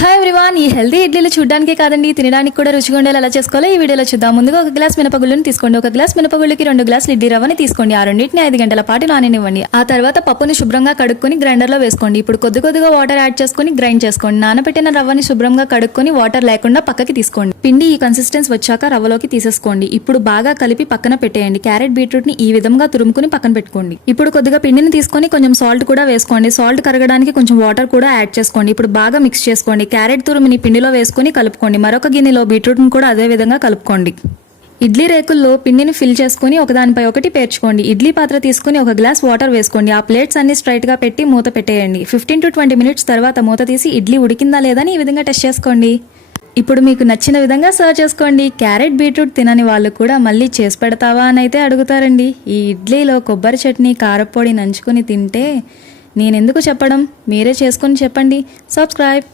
Hi everyone, ఈ healthy ఇడ్లీలు చూడడానికే కాదండి తినడానికి కూడా రుచిగా ఉండేలా ఎలా చేసుకోవాలో ఈ వీడియోలో చూద్దాం. ముందుగా ఒక గ్లాస్ మినపగుళ్ళని తీసుకోండి. ఒక గ్లాస్ మినపగుళ్ళకి 2 గ్లాసులు ఇడ్లీ రవ్వని తీసుకోండి. ఆ రెండింటిని 5 గంటల పాటు నాననివ్వండి. ఆ తర్వాత పప్పుని శుభ్రంగా కడుక్కొని గ్రైండర్లో వేసుకోండి. ఇప్పుడు కొద్దిగా వాటర్ యాడ్ చేసుకుని గ్రైండ్ చేసుకోండి. నానబెట్టిన రవ్వని శుభ్రంగా కడుక్కొని వాటర్ లేకుండా పక్కకి తీసుకోండి. పిండి ఈ కన్సిస్టెన్స్ వచ్చాక రవ్వలోకి తీసేసుకోండి. ఇప్పుడు బాగా కలిపి పక్కన పెట్టేయండి. క్యారెట్ బీట్రూట్ ని ఈ విధంగా తురుముకుని పక్కన పెట్టుకోండి. ఇప్పుడు కొద్దిగా పిండిని తీసుకొని కొంచెం సాల్ట్ కూడా వేసుకోండి. సాల్ట్ కరగడానికి కొంచెం వాటర్ కూడా యాడ్ చేసుకోండి. ఇప్పుడు బాగా మిక్స్ చేసుకోండి. క్యారెట్ తురుముని పిండిలో వేసుకుని కలుపుకోండి. మరొక గిన్నెలో బీట్రూట్ ని కూడా అదే విధంగా కలుపుకోండి. ఇడ్లీ రేకుల్లో పిండిని ఫిల్ చేసుకుని ఒకదానిపై ఒకటి పేర్చుకోండి. ఇడ్లీ పాత్ర తీసుకుని ఒక గ్లాస్ వాటర్ వేసుకోండి. ఆ ప్లేట్స్ అన్ని స్ట్రైట్ గా పెట్టి మూత పెట్టేయండి. 15 to 20 మినిట్స్ తర్వాత మూత తీసి ఇడ్లీ ఉడికిందా లేదని ఈ విధంగా టెస్ట్ చేసుకోండి. ఇప్పుడు మీకు నచ్చిన విధంగా సర్వ్ చేసుకోండి. క్యారెట్ బీట్రూట్ తినని వాళ్ళు కూడా మళ్ళీ చేసి పెడతావా అని అయితే అడుగుతారండి. ఈ ఇడ్లీలో కొబ్బరి చట్నీ కారపొడి నంచుకుని తింటే నేనెందుకు చెప్పడం, మీరే చేసుకుని చెప్పండి. సబ్స్క్రైబ్.